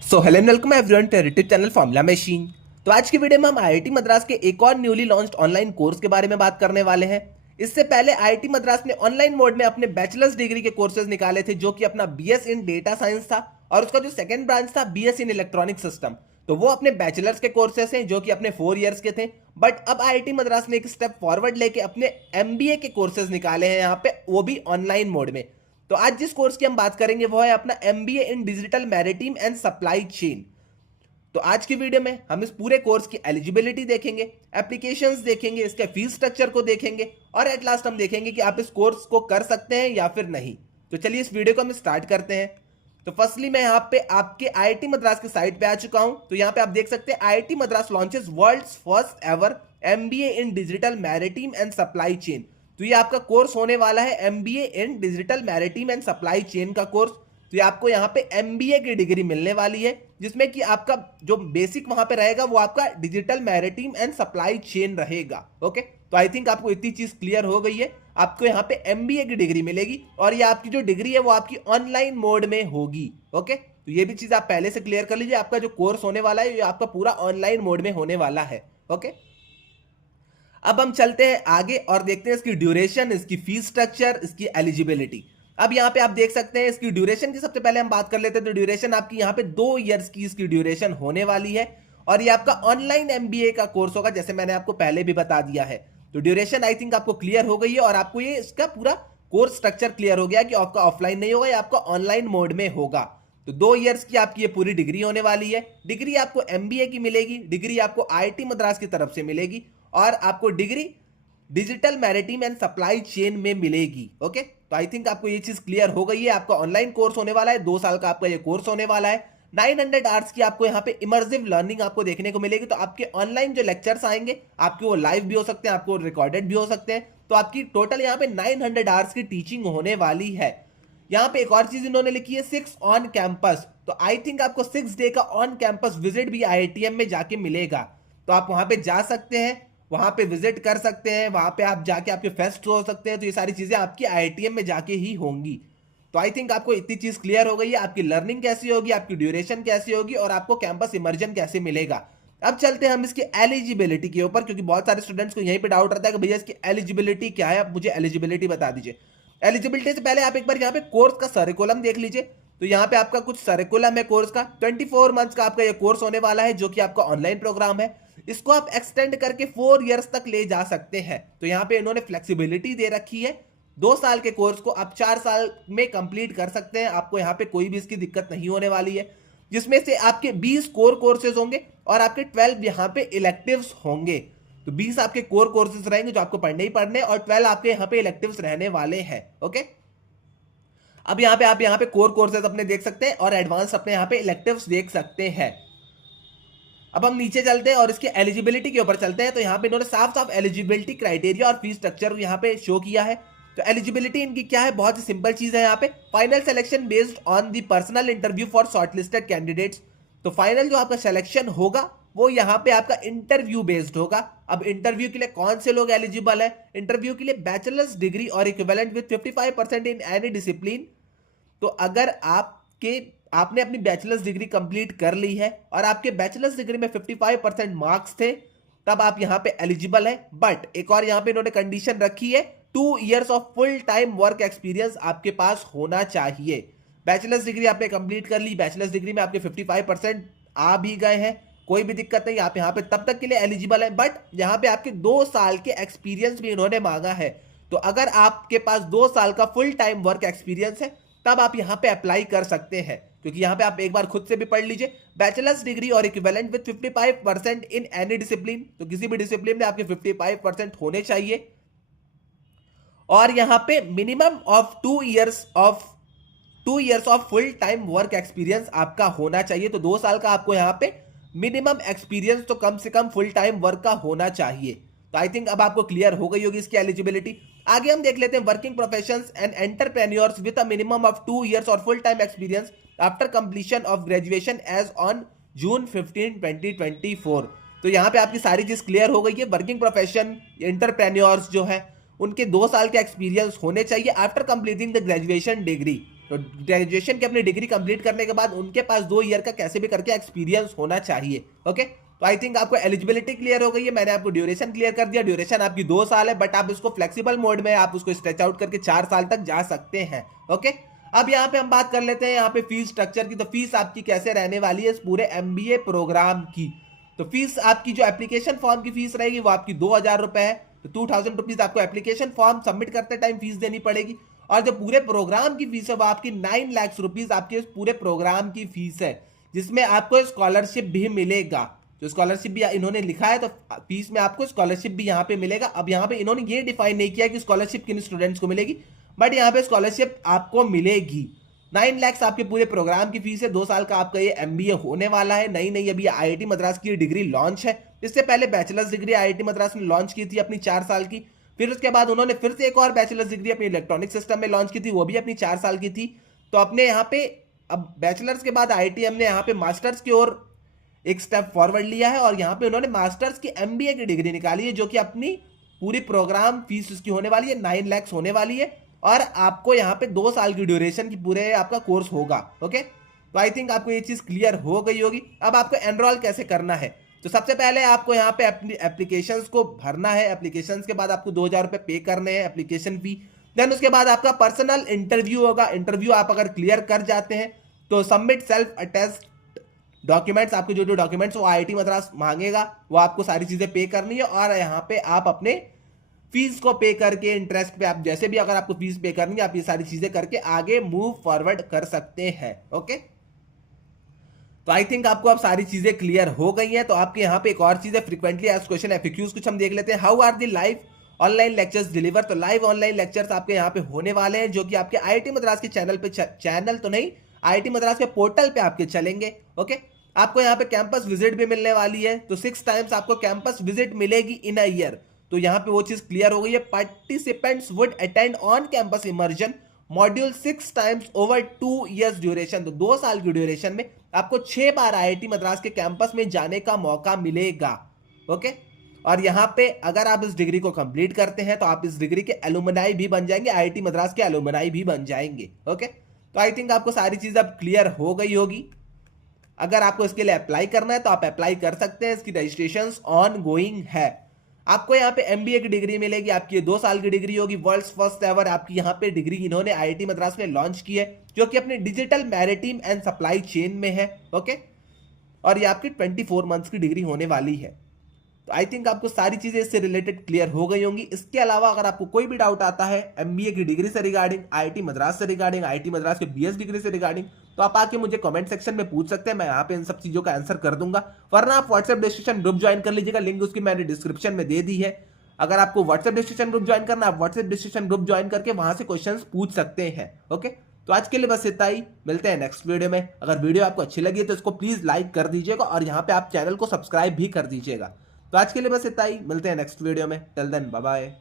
Hello and welcome everyone to YouTube channel Formula Machine. तो आज की वीडियो में हम आईआईटी मद्रास के एक और न्यूली लॉन्च्ड ऑनलाइन कोर्स के बारे में बात करने वाले हैं। इससे पहले आईआईटी मद्रास ने ऑनलाइन मोड में अपने बैचलर्स डिग्री के कोर्सेज निकाले थे, जो कि अपना बीएस इन डेटा साइंस था और उसका जो सेकंड ब्रांच था बीएस इन इलेक्ट्रॉनिक सिस्टम। तो वो अपने बैचलर्स के कोर्सेज हैं जो कि अपने 4 इयर्स के थे। बट अब आईआईटी मद्रास ने एक स्टेप फॉरवर्ड लेके अपने एमबीए के कोर्सेज निकाले हैं यहाँ पे, वो भी ऑनलाइन मोड में। तो आज जिस कोर्स की हम बात करेंगे वो है अपना MBA in digital maritime and supply chain. तो आज की वीडियो में हम इस पूरे कोर्स की एलिजिबिलिटी देखेंगे, एप्लीकेशंस देखेंगे, इसके फीस स्ट्रक्चर को देखेंगे और एट लास्ट हम देखेंगे कि आप इस कोर्स को कर सकते हैं या फिर नहीं। तो चलिए इस वीडियो को हम स्टार्ट करते हैं। तो फर्स्टली मैं यहाँ पे आपके आईआईटी मद्रास की साइट पे आ चुका हूं। तो यहाँ पे आप देख सकते हैं IIT Madras launches world's first ever MBA in digital maritime and supply chain. तो ये आपका कोर्स होने वाला है MBA in digital maritime and supply chain का कोर्स। तो ये आपको यहाँ पे एमबीए की डिग्री मिलने वाली है, जिसमें कि आपका जो बेसिक वहां पे रहेगा वो आपका digital maritime and supply chain रहेगा। ओके, तो आई थिंक आपको इतनी चीज क्लियर हो गई है। आपको यहाँ पे एमबीए की डिग्री मिलेगी और ये आपकी जो डिग्री है वो आपकी ऑनलाइन मोड में होगी। ओके, तो ये भी चीज आप पहले से क्लियर कर लीजिए। आपका जो कोर्स होने वाला है ये आपका पूरा ऑनलाइन मोड में होने वाला है। ओके, अब हम चलते हैं आगे और देखते हैं इसकी ड्यूरेशन, इसकी फीस स्ट्रक्चर, इसकी एलिजिबिलिटी। अब यहाँ पे आप देख सकते हैं इसकी ड्यूरेशन की सबसे पहले हम बात कर लेते हैं। तो ड्यूरेशन आपकी यहाँ पे 2 इयर्स की इसकी ड्यूरेशन होने वाली है और ये आपका ऑनलाइन एमबीए का कोर्स होगा, जैसे मैंने आपको पहले भी बता दिया है। तो ड्यूरेशन आई थिंक आपको क्लियर हो गई है और आपको ये इसका पूरा कोर्स स्ट्रक्चर क्लियर हो गया कि आपका ऑफलाइन नहीं होगा, ये आपका ऑनलाइन मोड में होगा। तो 2 इयर्स की आपकी ये पूरी डिग्री होने वाली है। डिग्री आपको एमबीए की मिलेगी, डिग्री आपको आईआईटी मद्रास की तरफ से मिलेगी और आपको degree digital maritime and supply chain में मिलेगी। ओके, तो आई थिंक आपको ये चीज क्लियर हो गई है। आपका ऑनलाइन कोर्स होने वाला है, 2 साल का आपका ये कोर्स होने वाला है। 900 आवर्स की आपको यहाँ पे इमर्सिव लर्निंग आपको देखने को मिलेगी। तो आपके ऑनलाइन जो लेक्चर्स आएंगे आपके वो लाइव भी हो सकते हैं, आपको रिकॉर्डेड भी हो सकते हैं। तो आपकी टोटल यहाँ पे 900 आवर्स की टीचिंग होने वाली है। यहाँ पे एक और चीज इन्होंने लिखी है 6 ऑन कैंपस। तो आई थिंक आपको 6 डे का ऑन कैंपस विजिट भी आईआईटीएम में जाके मिलेगा। तो आप वहां पे जा सकते हैं, वहां पे विजिट कर सकते हैं, वहां पे आप जाके आपके फेस्ट हो सकते हैं। तो ये सारी चीजें आपकी आईआईटीएम में जाके ही होंगी। तो आई थिंक आपको इतनी चीज क्लियर हो गई है, आपकी लर्निंग कैसी होगी, आपकी ड्यूरेशन कैसी होगी और आपको कैंपस इमर्जन कैसे मिलेगा। अब चलते हैं हम इसकी एलिजिबिलिटी के ऊपर, क्योंकि बहुत सारे स्टूडेंट्स को यहीं पे डाउट रहता है कि भैया इसकी एलिजिबिलिटी क्या है। आप मुझे एलिजिबिलिटी बता दीजिए। एलिजिबिलिटी से पहले आप एक बार यहाँ पे कोर्स का सरिकुलम देख लीजिए। तो यहाँ पे आपका कुछ सरिकुलम है कोर्स का। 24 मंथ्स का आपका ये कोर्स होने वाला है, जो कि आपका ऑनलाइन प्रोग्राम है। इसको आप एक्सटेंड करके 4 इयर्स तक ले जा सकते हैं। तो यहाँ पे इन्होंने फ्लेक्सिबिलिटी दे रखी है। 2 साल के कोर्स को आप 4 साल में कंप्लीट कर सकते हैं। आपको यहाँ पे कोई भी इसकी दिक्कत नहीं होने वाली है, जिसमें से आपके 20 कोर कोर्सेज होंगे और आपके 12 यहाँ पे इलेक्टिव्स होंगे। तो 20 आपके कोर कोर्सेज रहेंगे जो आपको पढ़ने ही पढ़ने, और 12 आपके यहाँ पे इलेक्टिव्स रहने वाले हैं। ओके, अब यहाँ पे आप यहाँ पे कोर कोर्सेज अपने देख सकते हैं और एडवांस अपने यहाँ पे इलेक्टिव्स देख सकते हैं। अब हम नीचे चलते हैं और इसकी एलिजिबिलिटी के ऊपर चलते हैं। तो यहाँ पे इन्होंने साफ साफ एलिजिबिलिटी क्राइटेरिया और फीस स्ट्रक्चर यहाँ पे शो किया है। तो एलिजिबिलिटी इनकी क्या है, बहुत ही सिंपल चीज है। यहाँ पे final selection based on the personal interview for shortlisted candidates. तो फाइनल जो आपका सिलेक्शन होगा वो यहाँ पे आपका इंटरव्यू बेस्ड होगा। अब इंटरव्यू के लिए कौन से लोग एलिजिबल है? इंटरव्यू के लिए बैचलर्स डिग्री और equivalent with 55% in any discipline. तो अगर आपने अपनी बैचलर्स डिग्री कंप्लीट कर ली है और आपके बैचलर्स डिग्री में 55% मार्क्स थे, तब आप यहां पे एलिजिबल है। बट एक और यहां पे इन्होंने कंडीशन रखी है, 2 years of full time work experience आपके पास होना चाहिए। बैचलर्स डिग्री आपने कंप्लीट कर ली, बैचलर्स डिग्री में आपके 55% आ भी गए हैं, कोई भी दिक्कत नहीं, आप यहाँ पे तब तक के लिए एलिजिबल है। बट यहाँ पे आपके 2 साल के एक्सपीरियंस भी इन्होंने मांगा है। तो अगर आपके पास 2 साल का फुल टाइम वर्क एक्सपीरियंस है तब आप यहाँ पे अप्लाई कर सकते हैं, क्योंकि यहाँ पे आप एक बार खुद से भी पढ़ लीजिए, बैचलर्स डिग्री और equivalent with 55% in any discipline. तो किसी भी डिसिप्लिन में आपके 55% होने चाहिए और यहाँ पे minimum of 2 years of full time work experience आपका होना चाहिए। तो 2 साल का आपको यहाँ पे मिनिमम एक्सपीरियंस तो कम से कम फुल टाइम वर्क का होना चाहिए। तो आई थिंक अब आपको क्लियर हो गई होगी इसकी एलिजिबिलिटी। आगे हम देख लेते हैं working professions and entrepreneurs with a minimum of 2 years और full time experience after completion of graduation as on June 15 2024। तो यहाँ पे आपकी सारी चीज क्लियर हो गई है। वर्किंग प्रोफेशन एंटरप्रेन्योर्स जो है उनके 2 साल के एक्सपीरियंस होने चाहिए after completing the graduation degree. तो ग्रेजुएशन की अपनी डिग्री कंप्लीट करने के बाद उनके पास 2 ईयर का कैसे भी करके एक्सपीरियंस होना चाहिए। ओके, तो आई थिंक आपको एलिजिबिलिटी क्लियर हो गई है। मैंने आपको ड्यूरेशन क्लियर कर दिया। ड्यूरेशन आपकी 2 साल है, बट आप इसको फ्लेक्सिबल मोड में आप उसको स्ट्रेच आउट करके 4 साल तक जा सकते हैं। ओके, अब यहाँ पे हम बात कर लेते हैं यहाँ पे फीस स्ट्रक्चर की। तो फीस आपकी कैसे रहने वाली है इस पूरे MBA प्रोग्राम की। तो फीस आपकी जो एप्लीकेशन फॉर्म की फीस रहेगी वो आपकी 2000 रुपए है। तो 2000 रुपीज आपको एप्लीकेशन फॉर्म सबमिट करते टाइम फीस देनी पड़ेगी। और जो पूरे प्रोग्राम की फीस है वो आपकी 9 लाख रुपीज आपके इस पूरे प्रोग्राम की फीस है, जिसमें आपको स्कॉलरशिप भी मिलेगा। जो स्कॉलरशिप भी इन्होंने लिखा है, तो फीस में आपको स्कॉलरशिप भी यहाँ पे मिलेगा। अब यहाँ पे इन्होंने ये डिफाइन नहीं किया कि स्कॉलरशिप किन स्टूडेंट्स को मिलेगी, बट यहाँ पे स्कॉलरशिप आपको मिलेगी। 9 लाख आपके पूरे प्रोग्राम की फीस है। 2 साल का आपका ये MBA होने वाला है। नई नई अभी IIT मद्रास की डिग्री लॉन्च है। इससे पहले बैचलर्स डिग्री IIT मद्रास ने लॉन्च की थी अपनी 4 साल की। फिर उसके बाद उन्होंने फिर से एक और बैचलर्स डिग्री अपनी इलेक्ट्रॉनिक सिस्टम में लॉन्च की थी, वो भी अपनी 4 साल की थी। तो अपने यहाँ पे अब बैचलर्स के बाद IIT ने यहाँ पे मास्टर्स की ओर एक स्टेप फॉरवर्ड लिया है और यहाँ पे उन्होंने मास्टर्स की MBA की डिग्री निकाली है, जो कि अपनी पूरी प्रोग्राम फीस उसकी होने वाली है 9 लाख होने वाली है। और आपको यहाँ पे 2 साल की ड्यूरेशन की पूरे आपका कोर्स होगा। ओके, तो आई थिंक आपको ये चीज क्लियर हो गई होगी। अब आपको एनरोल कैसे करना है, तो सबसे पहले आपको यहाँ पे अपनी एप्लीकेशंस को भरना है। एप्लीकेशंस के बाद आपको 2000 रुपए पे करने हैं एप्लीकेशन फी। देन उसके बाद आपका पर्सनल इंटरव्यू होगा। इंटरव्यू आप अगर क्लियर कर जाते हैं तो सबमिट सेल्फ अटेस्ट डॉक्यूमेंट्स, आपके जो जो डॉक्यूमेंट्स वो IIT मद्रास मांगेगा वो आपको सारी चीजें पे करनी है। और यहाँ पे आप अपने फीस को पे करके इंटरेस्ट पे आप जैसे भी अगर आपको फीस पे करनी है आप ये सारी चीजें करके आगे मूव फॉरवर्ड कर सकते हैं। ओके, तो आई थिंक आपको अब सारी चीजें क्लियर हो गई हैं। तो आपके यहाँ पे एक और चीज है, फ्रीक्वेंटली आस्क्ड क्वेश्चन FAQs कुछ हम देख लेते हैं। How are the live online lectures deliver. तो लाइव ऑनलाइन लेक्चर्स आपके यहाँ पे होने वाले हैं, जो कि आपके IIT मद्रास के चैनल पे चैनल तो नहीं, IIT मद्रास के पोर्टल पे आपके चलेंगे। ओके, आपको यहाँ पे कैंपस विजिट भी मिलने वाली है। तो 6 टाइम्स आपको कैंपस विजिट मिलेगी इन अ ईयर। तो यहाँ पे वो चीज क्लियर हो गई है। Participants would attend on campus immersion module 6 times over 2 years duration. तो 2 साल की ड्यूरेशन में आपको 6 बार IIT मद्रास के कैंपस में जाने का मौका मिलेगा। ओके, और यहाँ पे अगर आप इस डिग्री को कंप्लीट करते हैं तो आप इस डिग्री के एलुमनाई भी बन जाएंगे, IIT मद्रास के एलुमनाई भी बन जाएंगे। ओके, तो आई थिंक आपको सारी चीज अब क्लियर हो गई होगी। अगर आपको इसके लिए अप्लाई करना है तो आप अप्लाई कर सकते हैं। इसकी रजिस्ट्रेशन ऑन गोइंग है। आपको यहाँ पे MBA की डिग्री मिलेगी, आपकी 2 साल की डिग्री होगी। वर्ल्ड्स फर्स्ट एवर आपकी यहाँ पे डिग्री इन्होंने IIT मद्रास में लॉन्च की है, जो कि अपने digital maritime and supply chain में है। ओके, और ये आपकी 24 मंथ्स की डिग्री होने वाली है। तो आई थिंक आपको सारी चीजें इससे रिलेटेड क्लियर हो गई होंगी। इसके अलावा अगर आपको कोई भी डाउट आता है MBA की डिग्री से रिगार्डिंग, IIT मद्रास से रिगार्डिंग, IIT मद्रास के BS डिग्री से रिगार्डिंग, तो आप आके मुझे कमेंट सेक्शन में पूछ सकते हैं। मैं यहाँ पे इन सब चीजों का आंसर कर दूंगा। वरना आप व्हाट्सएप डिस्कशन ग्रुप ज्वाइन कर लीजिएगा, लिंक उसकी मैंने डिस्क्रिप्शन में दे दी है। अगर आपको व्हाट्सएप डिस्कशन ग्रुप ज्वाइन करना है, आप व्हाट्सएप डिस्कशन ग्रुप ज्वाइन करके वहां से क्वेश्चंस पूछ सकते हैं। ओके, तो आज के लिए बस इतना ही। मिलते हैं नेक्स्ट वीडियो में। अगर वीडियो आपको अच्छी लगी तो इसको प्लीज लाइक कर दीजिएगा और यहाँ पे आप चैनल को सब्सक्राइब भी कर दीजिएगा। तो आज के लिए बस इतना ही। मिलते हैं नेक्स्ट वीडियो में। Till then bye bye.